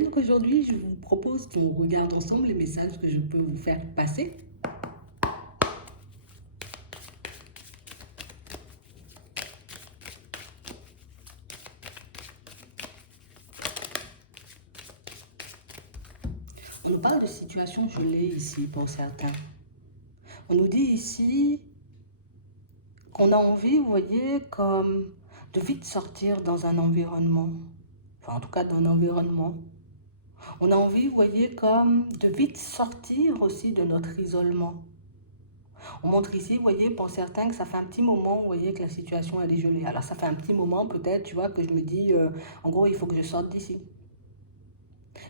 bien. Donc aujourd'hui, je vous propose qu'on regarde ensemble les messages que je peux vous faire passer. On nous parle de situation gelée ici pour certains. On nous dit ici qu'on a envie, vous voyez, comme de vite sortir dans un environnement. Enfin, en tout cas, d'un environnement. On a envie, vous voyez, comme de vite sortir aussi de notre isolement. On montre ici, vous voyez, pour certains que ça fait un petit moment, vous voyez, que la situation elle est gelée. Alors ça fait un petit moment peut-être, tu vois, que je me dis, en gros, il faut que je sorte d'ici.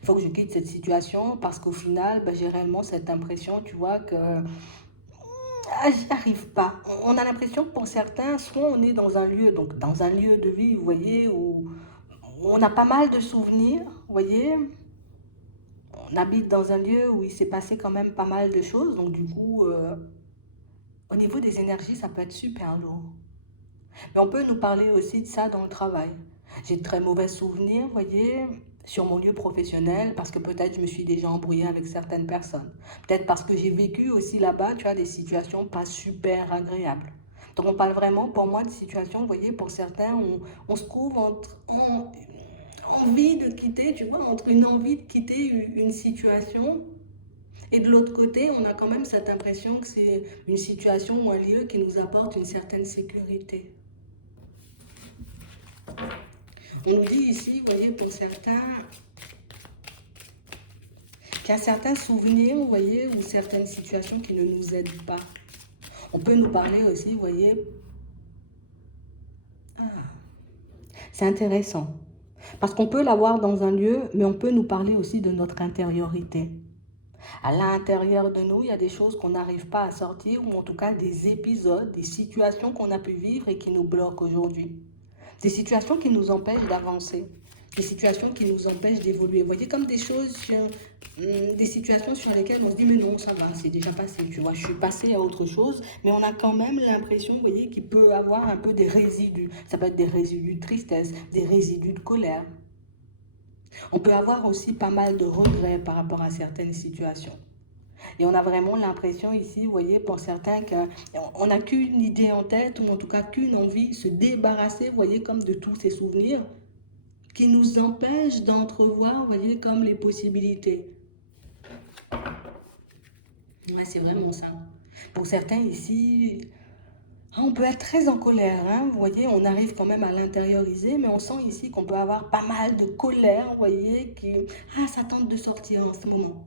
Il faut que je quitte cette situation parce qu'au final, ben, j'ai réellement cette impression, tu vois, que j'y arrive pas. On a l'impression que pour certains, soit on est dans un lieu, donc dans un lieu de vie, vous voyez, où on a pas mal de souvenirs, vous voyez. On habite dans un lieu où il s'est passé quand même pas mal de choses, donc du coup, au niveau des énergies, ça peut être super lourd. Mais on peut nous parler aussi de ça dans le travail. J'ai de très mauvais souvenirs, vous voyez, sur mon lieu professionnel, parce que peut-être je me suis déjà embrouillée avec certaines personnes. Peut-être parce que j'ai vécu aussi là-bas, tu vois, des situations pas super agréables. Donc on parle vraiment, pour moi, de situations, vous voyez, pour certains, on se trouve entre envie de quitter, tu vois, entre une envie de quitter une situation et de l'autre côté, on a quand même cette impression que c'est une situation ou un lieu qui nous apporte une certaine sécurité. On nous dit ici, vous voyez, pour certains, qu'il y a certains souvenirs, vous voyez, ou certaines situations qui ne nous aident pas. On peut nous parler aussi, vous voyez, c'est intéressant. Parce qu'on peut l'avoir dans un lieu, mais on peut nous parler aussi de notre intériorité. À l'intérieur de nous, il y a des choses qu'on n'arrive pas à sortir, ou en tout cas des épisodes, des situations qu'on a pu vivre et qui nous bloquent aujourd'hui. Des situations qui nous empêchent d'avancer, des situations qui nous empêchent d'évoluer. Vous voyez, comme des choses, des situations sur lesquelles on se dit, mais non, ça va, c'est déjà passé, tu vois, je suis passée à autre chose, mais on a quand même l'impression, vous voyez, qu'il peut avoir un peu des résidus. Ça peut être des résidus de tristesse, des résidus de colère. On peut avoir aussi pas mal de regrets par rapport à certaines situations. Et on a vraiment l'impression ici, vous voyez, pour certains, qu'on n'a qu'une idée en tête, ou en tout cas qu'une envie, se débarrasser, vous voyez, comme de tous ces souvenirs, qui nous empêchent d'entrevoir, vous voyez, comme les possibilités. Ouais, c'est vraiment ça. Pour certains ici, on peut être très en colère, hein, vous voyez, on arrive quand même à l'intérioriser, mais on sent ici qu'on peut avoir pas mal de colère, vous voyez, ça tente de sortir en ce moment.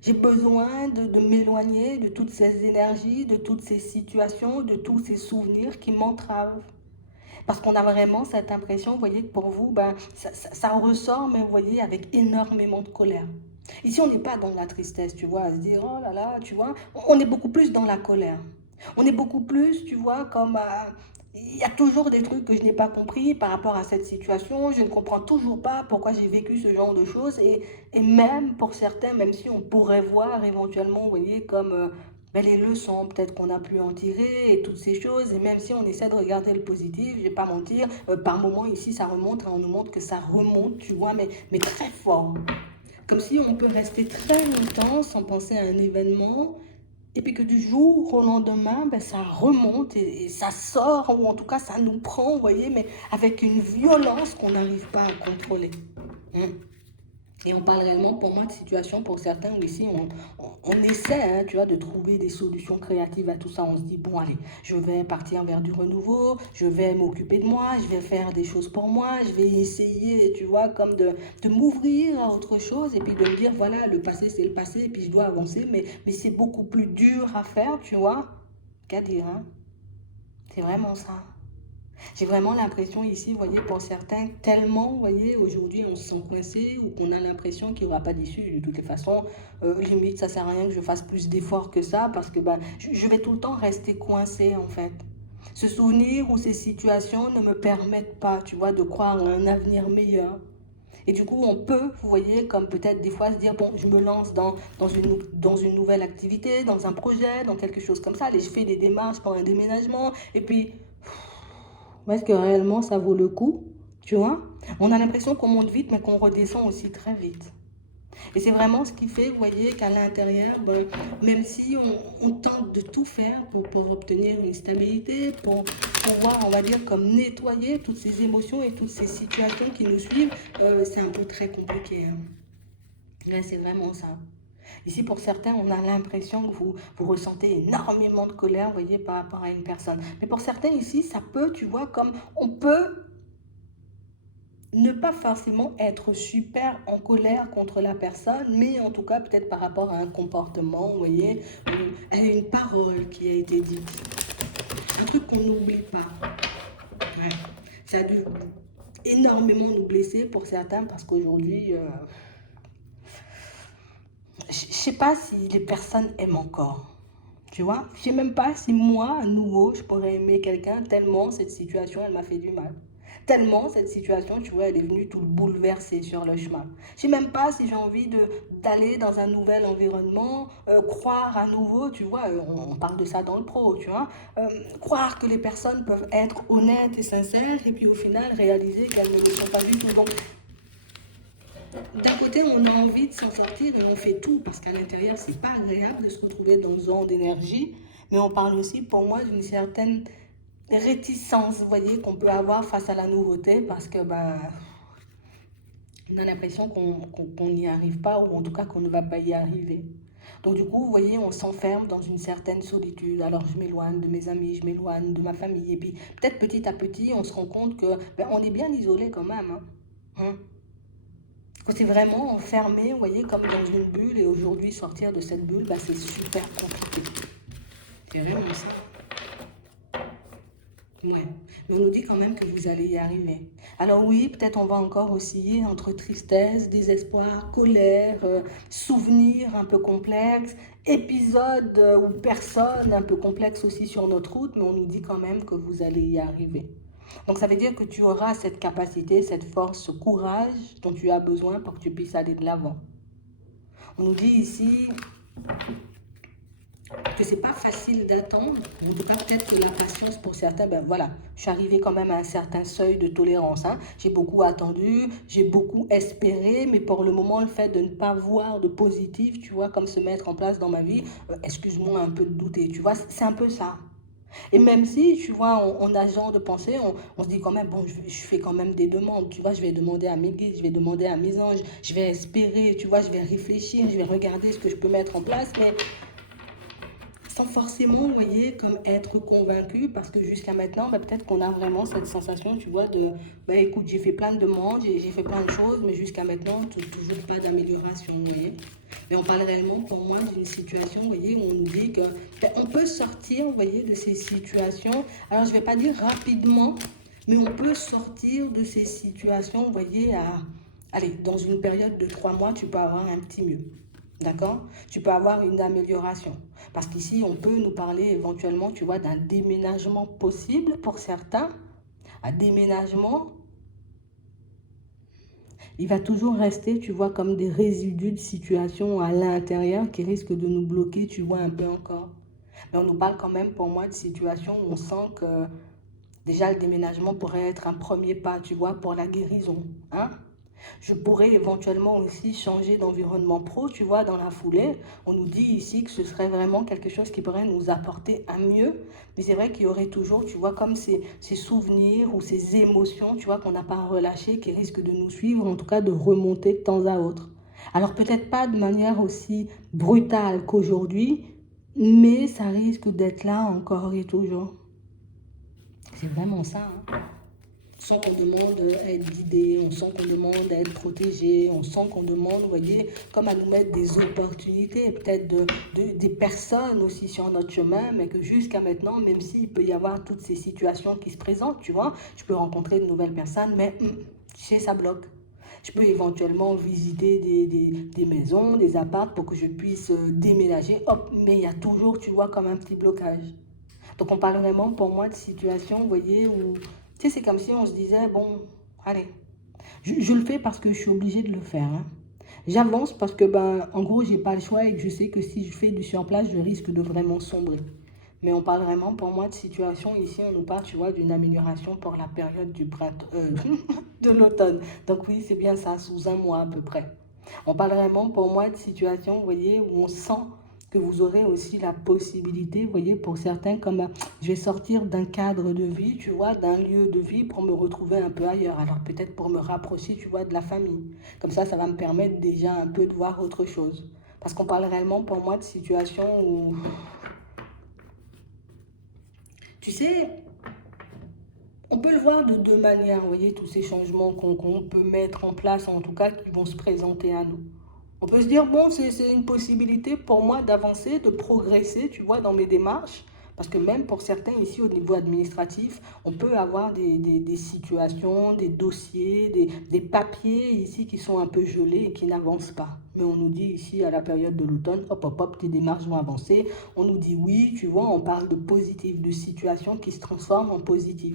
J'ai besoin de m'éloigner de toutes ces énergies, de toutes ces situations, de tous ces souvenirs qui m'entravent. Parce qu'on a vraiment cette impression, vous voyez, que pour vous, ben, ça ressort, mais vous voyez, avec énormément de colère. Ici, on n'est pas dans la tristesse, tu vois, à se dire, oh là là, tu vois, on est beaucoup plus dans la colère. On est beaucoup plus, tu vois, comme il y a toujours des trucs que je n'ai pas compris par rapport à cette situation. Je ne comprends toujours pas pourquoi j'ai vécu ce genre de choses. Et même pour certains, même si on pourrait voir éventuellement, vous voyez, comme ben, les leçons peut-être qu'on a pu en tirer et toutes ces choses. Et même si on essaie de regarder le positif, je ne vais pas mentir, par moments ici, ça remonte, on nous montre que ça remonte, tu vois, mais très fort. Comme si on peut rester très longtemps sans penser à un événement et puis que du jour au lendemain, ben, ça remonte et ça sort, ou en tout cas ça nous prend, vous voyez, mais avec une violence qu'on n'arrive pas à contrôler. Hein. Et on parle réellement, pour moi, de situation pour certains où ici, on essaie, hein, tu vois, de trouver des solutions créatives à tout ça. On se dit, bon, allez, je vais partir vers du renouveau, je vais m'occuper de moi, je vais faire des choses pour moi, je vais essayer, tu vois, comme de m'ouvrir à autre chose et puis de me dire, voilà, le passé, c'est le passé, et puis je dois avancer, mais c'est beaucoup plus dur à faire, tu vois, qu'à dire, hein. C'est vraiment ça. J'ai vraiment l'impression ici, vous voyez, pour certains, tellement, vous voyez, aujourd'hui on se sent coincé ou qu'on a l'impression qu'il n'y aura pas d'issue. De toutes les façons, limite, ça sert à rien que je fasse plus d'efforts que ça parce que ben, je vais tout le temps rester coincé en fait. Ce souvenir ou ces situations ne me permettent pas, tu vois, de croire à un avenir meilleur. Et du coup, on peut, vous voyez, comme peut-être des fois se dire, bon, je me lance dans une nouvelle activité, dans un projet, dans quelque chose comme ça. Allez, je fais des démarches pour un déménagement. Et puis, est-ce que réellement ça vaut le coup? Tu vois? On a l'impression qu'on monte vite, mais qu'on redescend aussi très vite. Et c'est vraiment ce qui fait, vous voyez, qu'à l'intérieur, ben, même si on tente de tout faire pour obtenir une stabilité, pour pouvoir, on va dire, comme nettoyer toutes ces émotions et toutes ces situations qui nous suivent, c'est un peu très compliqué, hein. Là, c'est vraiment ça. Ici, pour certains, on a l'impression que vous ressentez énormément de colère, vous voyez, par rapport à une personne. Mais pour certains ici, ça peut, tu vois, comme on peut ne pas forcément être super en colère contre la personne, mais en tout cas, peut-être par rapport à un comportement, vous voyez, ou à une parole qui a été dite. Un truc qu'on n'oublie pas. Ouais. Ça a dû énormément nous blesser pour certains parce qu'aujourd'hui, je ne sais pas si les personnes aiment encore. Tu vois, je ne sais même pas si moi, à nouveau, je pourrais aimer quelqu'un tellement cette situation, elle m'a fait du mal. Tellement cette situation, tu vois, elle est venue tout bouleverser sur le chemin. Je ne sais même pas si j'ai envie d'aller dans un nouvel environnement, croire à nouveau, tu vois, on parle de ça dans le pro, tu vois, croire que les personnes peuvent être honnêtes et sincères et puis au final réaliser qu'elles ne le sont pas du tout. Donc, d'un côté, on a envie de s'en sortir et on fait tout parce qu'à l'intérieur, c'est pas agréable de se retrouver dans ce genre d'énergie. Mais on parle aussi, pour moi, d'une certaine réticence, vous voyez, qu'on peut avoir face à la nouveauté parce que ben, on a l'impression qu'on n'y arrive pas ou en tout cas qu'on ne va pas y arriver. Donc du coup, vous voyez, on s'enferme dans une certaine solitude. Alors je m'éloigne de mes amis, je m'éloigne de ma famille. Et puis peut-être petit à petit, on se rend compte que ben, on est bien isolé quand même, hein. Hein. Quand c'est vraiment enfermé, vous voyez, comme dans une bulle, et aujourd'hui sortir de cette bulle, bah, c'est super compliqué. C'est vraiment ça. Ouais. Mais on nous dit quand même que vous allez y arriver. Alors oui, peut-être on va encore osciller entre tristesse, désespoir, colère, souvenirs un peu complexes, épisodes ou personnes un peu complexes aussi sur notre route, mais on nous dit quand même que vous allez y arriver. Donc ça veut dire que tu auras cette capacité, cette force, ce courage dont tu as besoin pour que tu puisses aller de l'avant. On nous dit ici que c'est pas facile d'attendre. En tout cas, peut-être que la patience pour certains, ben voilà, je suis arrivée quand même à un certain seuil de tolérance, hein. J'ai beaucoup attendu, j'ai beaucoup espéré, mais pour le moment, le fait de ne pas voir de positif, tu vois, comme se mettre en place dans ma vie, excuse-moi un peu de douter, tu vois, c'est un peu ça. Et même si, tu vois, on a ce genre de pensée, on se dit quand même, bon, je fais quand même des demandes, tu vois, je vais demander à mes guides, je vais demander à mes anges, je vais espérer, tu vois, je vais réfléchir, je vais regarder ce que je peux mettre en place, mais sans forcément, vous voyez, comme être convaincu, parce que jusqu'à maintenant, bah, peut-être qu'on a vraiment cette sensation, tu vois, de, bah, écoute, j'ai fait plein de demandes, j'ai fait plein de choses, mais jusqu'à maintenant, toujours pas d'amélioration, vous voyez. Mais on parle réellement, pour moi, d'une situation, vous voyez, où on nous dit que, ben, on peut sortir, vous voyez, de ces situations. Alors, je vais pas dire rapidement, mais on peut sortir de ces situations, vous voyez, allez, dans une période de 3 mois, tu peux avoir un petit mieux. D'accord? Tu peux avoir une amélioration. Parce qu'ici, on peut nous parler éventuellement, tu vois, d'un déménagement possible pour certains. Un déménagement, il va toujours rester, tu vois, comme des résidus de situation à l'intérieur qui risquent de nous bloquer, tu vois, un peu encore. Mais on nous parle quand même, pour moi, de situations où on sent que déjà le déménagement pourrait être un premier pas, tu vois, pour la guérison. Hein? Je pourrais éventuellement aussi changer d'environnement pro, tu vois, dans la foulée. On nous dit ici que ce serait vraiment quelque chose qui pourrait nous apporter un mieux. Mais c'est vrai qu'il y aurait toujours, tu vois, comme ces souvenirs ou ces émotions, tu vois, qu'on n'a pas relâchées, qui risquent de nous suivre, en tout cas de remonter de temps à autre. Alors peut-être pas de manière aussi brutale qu'aujourd'hui, mais ça risque d'être là encore et toujours. C'est vraiment ça, hein. On sent qu'on demande à être guidé, on sent qu'on demande à être protégé, on sent qu'on demande, vous voyez, comme à nous mettre des opportunités, peut-être des personnes aussi sur notre chemin, mais que jusqu'à maintenant, même s'il peut y avoir toutes ces situations qui se présentent, tu vois, je peux rencontrer de nouvelles personnes, mais tu sais, ça bloque. Je peux éventuellement visiter des maisons, des apparts pour que je puisse déménager, hop, mais il y a toujours, tu vois, comme un petit blocage. Donc on parle vraiment pour moi de situation, vous voyez, où, tu sais, c'est comme si on se disait, bon, allez, je le fais parce que je suis obligée de le faire, hein. J'avance parce que, ben, en gros, j'ai pas le choix et que je sais que si je fais du surplace, je risque de vraiment sombrer. Mais on parle vraiment pour moi de situation, ici on nous parle, tu vois, d'une amélioration pour la période du printemps, de l'automne. Donc oui, c'est bien ça, sous un mois à peu près. On parle vraiment pour moi de situations, vous voyez, où on sent que vous aurez aussi la possibilité, vous voyez, pour certains, comme je vais sortir d'un cadre de vie, tu vois, d'un lieu de vie pour me retrouver un peu ailleurs. Alors peut-être pour me rapprocher, tu vois, de la famille. Comme ça va me permettre déjà un peu de voir autre chose. Parce qu'on parle réellement pour moi de situations où, tu sais, on peut le voir de deux manières, vous voyez, tous ces changements qu'on peut mettre en place, en tout cas qui vont se présenter à nous. On peut se dire, bon, c'est une possibilité pour moi d'avancer, de progresser, tu vois, dans mes démarches. Parce que même pour certains ici au niveau administratif, on peut avoir des situations, des dossiers, des papiers ici qui sont un peu gelés et qui n'avancent pas. Mais on nous dit ici à la période de l'automne, hop, hop, hop, tes démarches vont avancer. On nous dit oui, tu vois, on parle de positif, de situations qui se transforment en positif.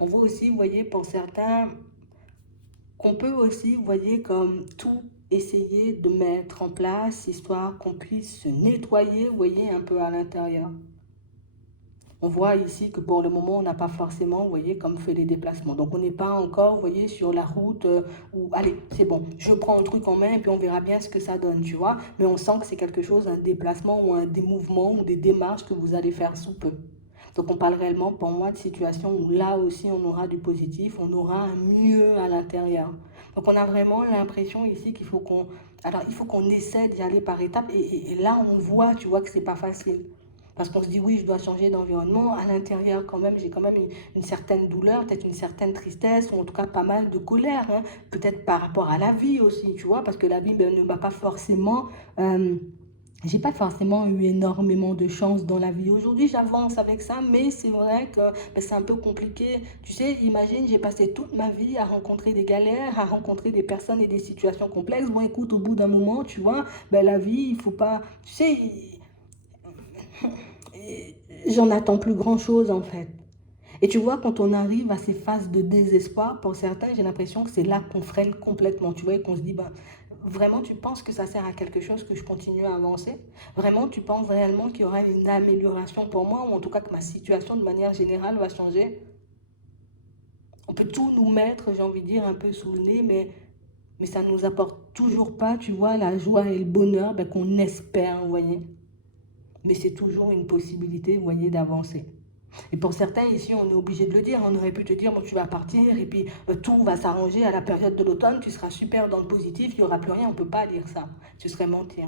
On voit aussi, vous voyez, pour certains, qu'on peut aussi, vous voyez, comme tout essayer de mettre en place, histoire qu'on puisse se nettoyer, vous voyez, un peu à l'intérieur. On voit ici que pour le moment, on n'a pas forcément, vous voyez, comme fait les déplacements. Donc, on n'est pas encore, vous voyez, sur la route où, allez, c'est bon, je prends le truc en main et puis on verra bien ce que ça donne, tu vois. Mais on sent que c'est quelque chose, un déplacement ou des mouvements ou des démarches que vous allez faire sous peu. Donc, on parle réellement, pour moi, de situations où là aussi, on aura du positif, on aura un mieux à l'intérieur. Donc, on a vraiment l'impression ici qu'il faut qu'on... Alors, il faut qu'on essaie d'y aller par étapes. Et là, on voit, tu vois, que c'est pas facile. Parce qu'on se dit, oui, je dois changer d'environnement. À l'intérieur, quand même, j'ai quand même une certaine douleur, peut-être une certaine tristesse, ou en tout cas pas mal de colère. Hein. Peut-être par rapport à la vie aussi, tu vois, parce que la vie ne m'a pas forcément... j'ai pas forcément eu énormément de chance dans la vie. Aujourd'hui, j'avance avec ça, mais c'est vrai que c'est un peu compliqué. Tu sais, imagine, j'ai passé toute ma vie à rencontrer des galères, à rencontrer des personnes et des situations complexes. Bon, écoute, au bout d'un moment, tu vois, la vie, il faut pas... Tu sais, j'en attends plus grand-chose en fait. Et tu vois, quand on arrive à ces phases de désespoir, pour certains, j'ai l'impression que c'est là qu'on freine complètement. Tu vois, et qu'on se dit, ben, vraiment, tu penses que ça sert à quelque chose que je continue à avancer? Vraiment, tu penses réellement qu'il y aura une amélioration pour moi, ou en tout cas que ma situation de manière générale va changer? On peut tout nous mettre, j'ai envie de dire, un peu sous le nez, mais ça ne nous apporte toujours pas, tu vois, la joie et le bonheur qu'on espère, vous voyez. Mais c'est toujours une possibilité, vous voyez, d'avancer. Et pour certains, ici, on est obligé de le dire. On aurait pu te dire, bon, tu vas partir et puis tout va s'arranger à la période de l'automne, tu seras super dans le positif, il n'y aura plus rien. On ne peut pas dire ça. Ce serait mentir.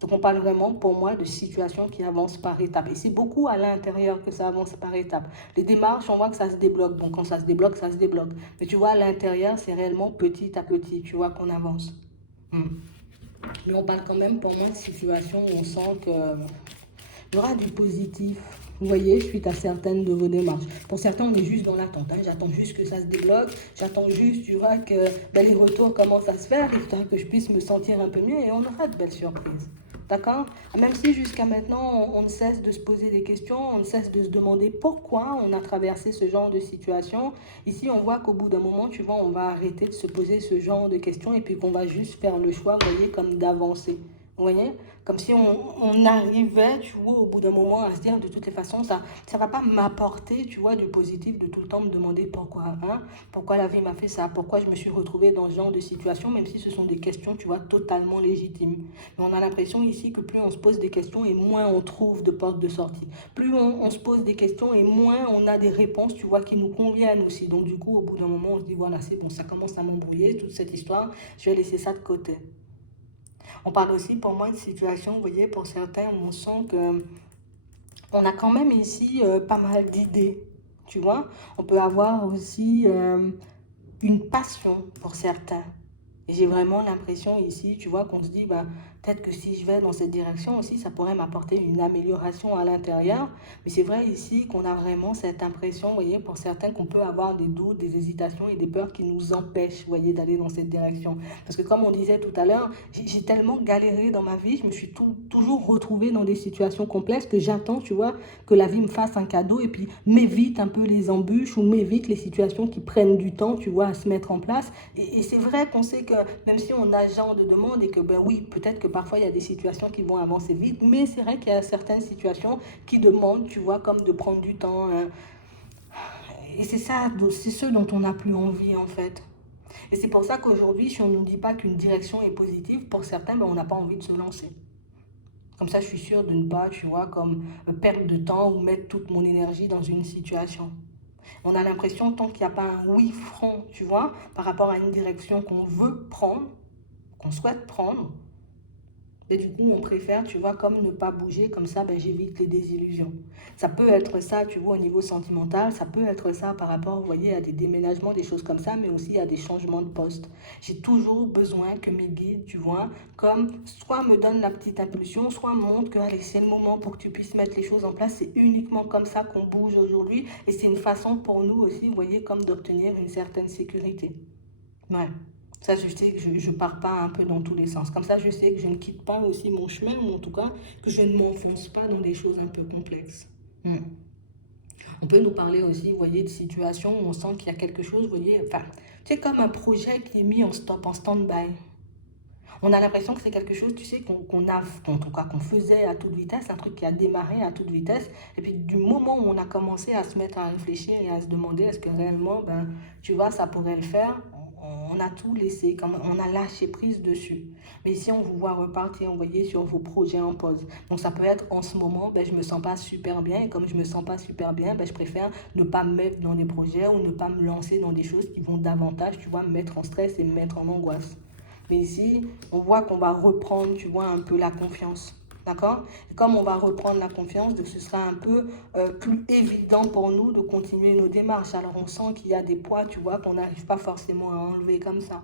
Donc on parle vraiment, pour moi, de situations qui avancent par étapes. Et c'est beaucoup à l'intérieur que ça avance par étapes. Les démarches, on voit que ça se débloque. Bon, quand ça se débloque, ça se débloque. Mais tu vois, à l'intérieur, c'est réellement petit à petit, tu vois, qu'on avance. Mais on parle quand même, pour moi, de situations où on sent que il y aura du positif, vous voyez, suite à certaines de vos démarches. Pour certains, on est juste dans l'attente. Hein. J'attends juste que ça se débloque. J'attends juste, tu vois, que les retours commencent à se faire, histoire que je puisse me sentir un peu mieux et on aura de belles surprises. D'accord? Même si jusqu'à maintenant, on ne cesse de se poser des questions, on ne cesse de se demander pourquoi on a traversé ce genre de situation. Ici, on voit qu'au bout d'un moment, tu vois, on va arrêter de se poser ce genre de questions et puis qu'on va juste faire le choix, vous voyez, comme d'avancer. Vous voyez? Comme si on arrivait, tu vois, au bout d'un moment à se dire, de toutes les façons, ça ne va pas m'apporter, tu vois, du positif de tout le temps me demander pourquoi, hein, pourquoi la vie m'a fait ça, pourquoi je me suis retrouvée dans ce genre de situation, même si ce sont des questions, tu vois, totalement légitimes. Mais on a l'impression ici que plus on se pose des questions et moins on trouve de porte de sortie. Plus on se pose des questions et moins on a des réponses, tu vois, qui nous conviennent aussi. Donc du coup, au bout d'un moment, on se dit, voilà, c'est bon, ça commence à m'embrouiller, toute cette histoire, je vais laisser ça de côté. On parle aussi pour moi de situation, vous voyez, pour certains, on sent que on a quand même ici pas mal d'idées, tu vois. On peut avoir aussi une passion pour certains. Et j'ai vraiment l'impression ici, tu vois, qu'on se dit, bah, peut-être que si je vais dans cette direction aussi, ça pourrait m'apporter une amélioration à l'intérieur. Mais c'est vrai ici qu'on a vraiment cette impression, vous voyez, pour certains, qu'on peut avoir des doutes, des hésitations et des peurs qui nous empêchent, vous voyez, d'aller dans cette direction. Parce que comme on disait tout à l'heure, j'ai tellement galéré dans ma vie, je me suis toujours retrouvée dans des situations complexes que j'attends, tu vois, que la vie me fasse un cadeau et puis m'évite un peu les embûches ou m'évite les situations qui prennent du temps, tu vois, à se mettre en place. Et c'est vrai qu'on sait que même si on a ce genre de demande et que, ben oui, peut-être que parfois il y a des situations qui vont avancer vite, mais c'est vrai qu'il y a certaines situations qui demandent, tu vois, comme de prendre du temps. Hein. Et c'est ça, c'est ce dont on n'a plus envie, en fait. Et c'est pour ça qu'aujourd'hui, si on ne nous dit pas qu'une direction est positive, pour certains, ben, on n'a pas envie de se lancer. Comme ça, je suis sûre de ne pas, tu vois, comme perdre de temps ou mettre toute mon énergie dans une situation. On a l'impression, tant qu'il n'y a pas un oui franc, tu vois, par rapport à une direction qu'on veut prendre, qu'on souhaite prendre, et du coup, on préfère, tu vois, comme ne pas bouger, comme ça, ben, j'évite les désillusions. Ça peut être ça, tu vois, au niveau sentimental, ça peut être ça par rapport, vous voyez, à des déménagements, des choses comme ça, mais aussi à des changements de poste. J'ai toujours besoin que mes guides, tu vois, comme soit me donnent la petite impulsion, soit montrent que, allez, c'est le moment pour que tu puisses mettre les choses en place. C'est uniquement comme ça qu'on bouge aujourd'hui, et c'est une façon pour nous aussi, vous voyez, comme d'obtenir une certaine sécurité. Ouais. Ça, je sais que je pars pas un peu dans tous les sens. Comme ça, je sais que je ne quitte pas aussi mon chemin, ou en tout cas, que je ne m'enfonce pas dans des choses un peu complexes. Hmm. On peut nous parler aussi, vous voyez, de situations où on sent qu'il y a quelque chose, vous voyez, enfin, c'est comme un projet qui est mis en stop, en stand-by. On a l'impression que c'est quelque chose, tu sais, en tout cas, qu'on faisait à toute vitesse, un truc qui a démarré à toute vitesse. Et puis, du moment où on a commencé à se mettre à réfléchir et à se demander est-ce que réellement, ben, tu vois, ça pourrait le faire, on a tout laissé, comme on a lâché prise dessus. Mais ici, on vous voit repartir, envoyer sur vos projets en pause. Donc, ça peut être en ce moment, ben, je me sens pas super bien. Et comme je me sens pas super bien, ben, je préfère ne pas me mettre dans des projets ou ne pas me lancer dans des choses qui vont davantage, tu vois, me mettre en stress et me mettre en angoisse. Mais ici, on voit qu'on va reprendre, tu vois, un peu la confiance. D'accord? Et comme on va reprendre la confiance, donc ce sera un peu plus évident pour nous de continuer nos démarches. Alors on sent qu'il y a des poids, tu vois, qu'on n'arrive pas forcément à enlever comme ça.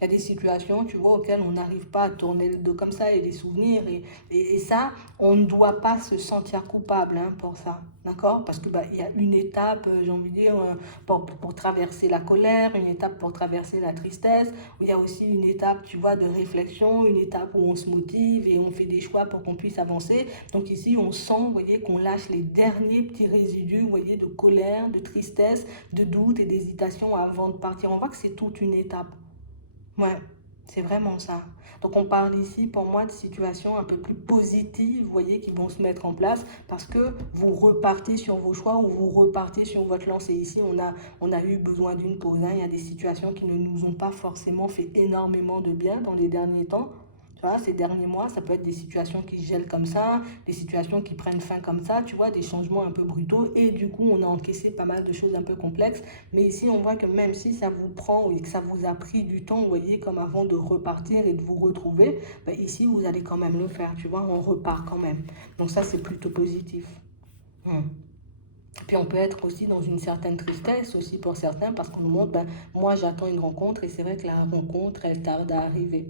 Il y a des situations, tu vois, auxquelles on n'arrive pas à tourner le dos comme ça, et des souvenirs. Et ça, on ne doit pas se sentir coupable hein, pour ça. D'accord? Parce que bah, il y a une étape, j'ai envie de dire, pour traverser la colère, une étape pour traverser la tristesse. Il y a aussi une étape, tu vois, de réflexion, une étape où on se motive et on fait des choix pour qu'on puisse avancer. Donc ici, on sent, vous voyez, qu'on lâche les derniers petits résidus, vous voyez, de colère, de tristesse, de doute et d'hésitation avant de partir. On voit que c'est toute une étape. Ouais, c'est vraiment ça. Donc on parle ici pour moi de situations un peu plus positives, vous voyez, qui vont se mettre en place parce que vous repartez sur vos choix ou vous repartez sur votre lancée. Ici, on a eu besoin d'une pause, hein. Il y a des situations qui ne nous ont pas forcément fait énormément de bien dans les derniers temps. Tu vois, ces derniers mois, ça peut être des situations qui gèlent comme ça, des situations qui prennent fin comme ça, tu vois, des changements un peu brutaux. Et du coup, on a encaissé pas mal de choses un peu complexes. Mais ici, on voit que même si ça vous prend et que ça vous a pris du temps, vous voyez, comme avant de repartir et de vous retrouver, ben ici, vous allez quand même le faire, tu vois, on repart quand même. Donc ça, c'est plutôt positif. Hmm. Puis on peut être aussi dans une certaine tristesse aussi pour certains parce qu'on nous montre, ben, moi j'attends une rencontre et c'est vrai que la rencontre, elle tarde à arriver.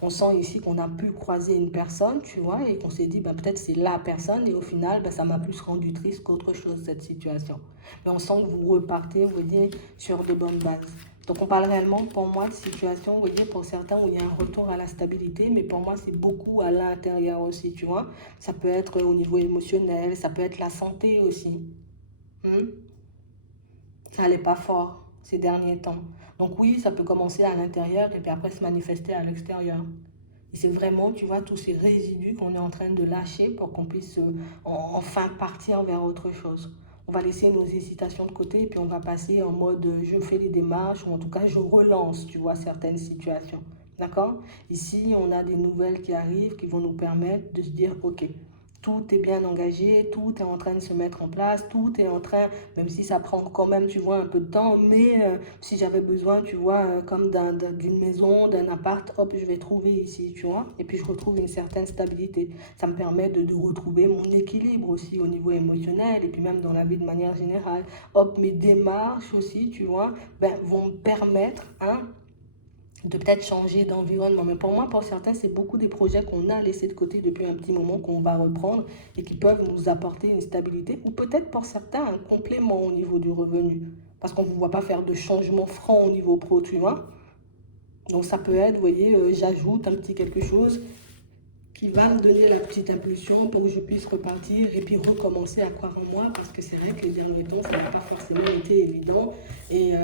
On sent ici qu'on a pu croiser une personne, tu vois, et qu'on s'est dit, ben, peut-être c'est la personne et au final, ben, ça m'a plus rendu triste qu'autre chose, cette situation. Mais on sent que vous repartez, vous voyez, sur de bonnes bases. Donc on parle réellement pour moi de situation, vous voyez, pour certains où il y a un retour à la stabilité, mais pour moi c'est beaucoup à l'intérieur aussi, tu vois. Ça peut être au niveau émotionnel, ça peut être la santé aussi. Hmm. Ça n'allait pas fort ces derniers temps. Donc oui, ça peut commencer à l'intérieur et puis après se manifester à l'extérieur. Et c'est vraiment, tu vois, tous ces résidus qu'on est en train de lâcher pour qu'on puisse enfin partir vers autre chose. On va laisser nos hésitations de côté et puis on va passer en mode je fais les démarches ou en tout cas je relance, tu vois, certaines situations. D'accord? Ici, on a des nouvelles qui arrivent qui vont nous permettre de se dire, ok, tout est bien engagé, tout est en train de se mettre en place, tout est en train, même si ça prend quand même, tu vois, un peu de temps, mais si j'avais besoin, tu vois, comme d'une maison, d'un appart, hop, je vais trouver ici, tu vois, et puis je retrouve une certaine stabilité. Ça me permet de retrouver mon équilibre aussi au niveau émotionnel, et puis même dans la vie de manière générale. Hop, mes démarches aussi, tu vois, ben, vont me permettre, hein, de peut-être changer d'environnement. Mais pour moi, pour certains, c'est beaucoup des projets qu'on a laissés de côté depuis un petit moment, qu'on va reprendre et qui peuvent nous apporter une stabilité ou peut-être pour certains un complément au niveau du revenu. Parce qu'on ne vous voit pas faire de changement franc au niveau pro, tu vois. Donc ça peut être, vous voyez, j'ajoute un petit quelque chose qui va me donner la petite impulsion pour que je puisse repartir et puis recommencer à croire en moi parce que c'est vrai que les derniers temps, ça n'a pas forcément été évident. Et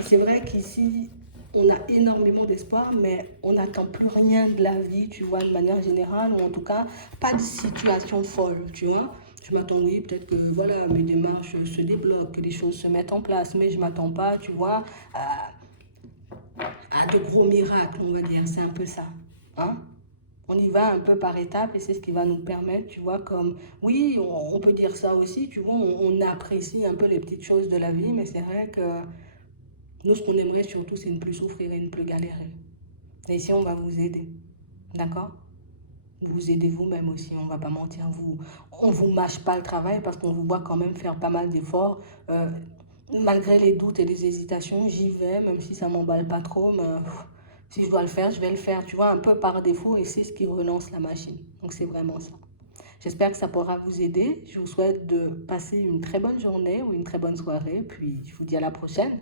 c'est vrai qu'ici, on a énormément d'espoir, mais on n'attend plus rien de la vie, tu vois, de manière générale, ou en tout cas, pas de situation folle, tu vois. Je m'attendais peut-être que voilà, mes démarches se débloquent, que les choses se mettent en place, mais je ne m'attends pas, tu vois, de gros miracles, on va dire. C'est un peu ça. Hein? On y va un peu par étapes et c'est ce qui va nous permettre, tu vois, comme, oui, on peut dire ça aussi, tu vois, on apprécie un peu les petites choses de la vie, mais c'est vrai que nous, ce qu'on aimerait surtout, c'est ne plus souffrir et ne plus galérer. Et ici, on va vous aider, d'accord? Vous aidez vous-même aussi, on ne va pas mentir, on ne vous mâche pas le travail parce qu'on vous voit quand même faire pas mal d'efforts. Euh, Malgré les doutes et les hésitations, j'y vais, même si ça m'emballe pas trop, mais si je dois le faire, je vais le faire, tu vois, un peu par défaut, et c'est ce qui relance la machine. Donc c'est vraiment ça. J'espère que ça pourra vous aider. Je vous souhaite de passer une très bonne journée ou une très bonne soirée, puis je vous dis à la prochaine.